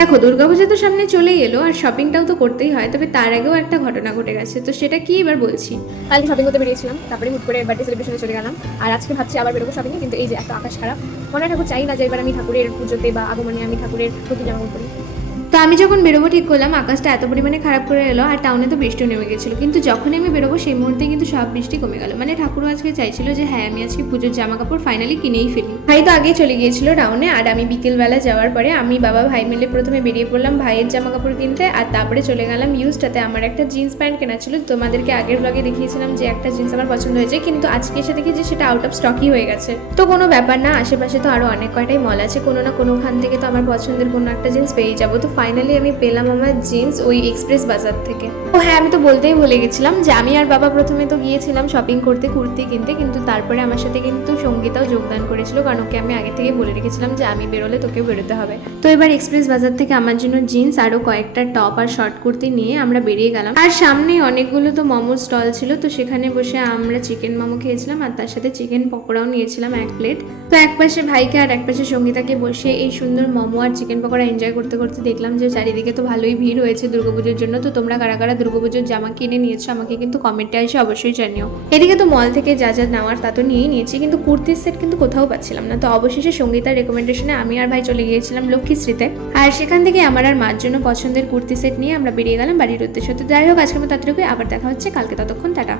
দেখো, দুর্গাপূজা তো সামনে চলেই এলো আর শপিংটাও তো করতেই হয়, তবে তার আগেও একটা ঘটনা ঘটে গেছে, তো সেটা কি এবার বলছি। কালকে শপিং করতে বেরিয়েছিলাম, তারপরে হুট করে বার্থডে সেলিব্রেশনে চলে গেলাম। আর আজকে ভাবছি আবার বেরোবো শপিংয়ে, কিন্তু এই যে এত আকাশ খারাপ, মনে হয় ঠাকুর চাই না যে এবার আমি ঠাকুরের পুজোতে বা আগমনে আমি ঠাকুরের প্রতি যেমন করি। তো আমি যখন বেরোবো ঠিক করলাম, আকাশটা এত পরিমাণে খারাপ করে এলো আর টাউনে তো বৃষ্টিও নেমে গেছিলো, কিন্তু যখনই আমি বেরোবো সেই মুহূর্তে কিন্তু সব বৃষ্টি কমে গেল। মানে ঠাকুরও আজকে চাইছিল যে হ্যাঁ আমি আজকে পুজোর জামা কাপড় ফাইনালি কিনেই ফেলি। ভাই তো আগেই চলে গিয়েছিল টাউনে, আর আমি বিকেলবেলা যাওয়ার পরে আমি বাবা ভাই মিলে প্রথমে বেরিয়ে পড়লাম ভাইয়ের জামা কাপড় কিনতে, আর তারপরে চলে গেলাম ইউজটাতে। আমার একটা জিন্স প্যান্ট কেনা ছিল, তোমাদেরকে আগের ব্লগে দেখিয়েছিলাম যে একটা জিন্স আমার পছন্দ হয়েছে, কিন্তু আজকে এসে দেখি যে সেটা আউট অফ স্টকই হয়ে গেছে। তো কোনো ব্যাপার না, আশেপাশে তো আরো অনেক কয়টাই মল আছে, কোনো না কোনোখান থেকে তো আমার পছন্দের কোনো একটা জিন্স পেয়ে যাবো। তো ফাইনালি আমি পেলাম আমার জিন্স ওই এক্সপ্রেস বাজার থেকে। ও হ্যাঁ, আমি তো বলতেই ভুলে গেছিলাম যে আমি আর বাবা প্রথমে তো গিয়েছিলাম শপিং করতে কুর্তি কিনতে, কিন্তু তারপরে আমার সাথে কিন্তু সঙ্গীতাও যোগদান করেছিল, কারণ ওকে আমি আগে থেকে বলে রেখেছিলাম যে আমি বেরোলে তোকেও বেরোতে হবে। তো এবার এক্সপ্রেস বাজার থেকে আমার জন্য জিন্স আরও কয়েকটা টপ আর শর্ট কুর্তি নিয়ে আমরা বেরিয়ে গেলাম। আর সামনে অনেকগুলো তো মোমোর স্টল ছিল, তো সেখানে বসে আমরা চিকেন মোমো খেয়েছিলাম আর তার সাথে চিকেন পকোড়াও নিয়েছিলাম 1 প্লেট। তো এক পাশে ভাইকে আর এক পাশে সঙ্গীতাকে বসে এই সুন্দর মোমো আর চিকেন পকোড়া এনজয় করতে করতে দেখলাম যে চারিদিকে তো ভালোই ভিড় হয়েছে দুর্গাপুজোর জন্য। তো তোমরা কারা কারা দুর্গাপুজোর জামা কিনে নিয়েছো আমাকে কিন্তু কমেন্টে এসে অবশ্যই জানিও। এদিকে তো মল থেকে যা যা নেওয়ার তা তো নিয়েই নিয়েছি, কিন্তু কুর্তির সেট কিন্তু কোথাও পাচ্ছিলাম না। তো অবশেষে সঙ্গীতার রেকমেন্ডেশনে আমি আর ভাই চলে গিয়েছিলাম লক্ষ্মীশ্রীতে, আর সেখান থেকে আমার আর মার জন্য পছন্দের কুর্তি সেট নিয়ে আমরা বেরিয়ে গেলাম বাড়ির উদ্দেশ্যে। তো যাই হোক, আজকের মতো এতটুকুই, আবার দেখা হচ্ছে কালকে, ততক্ষণ টাটা।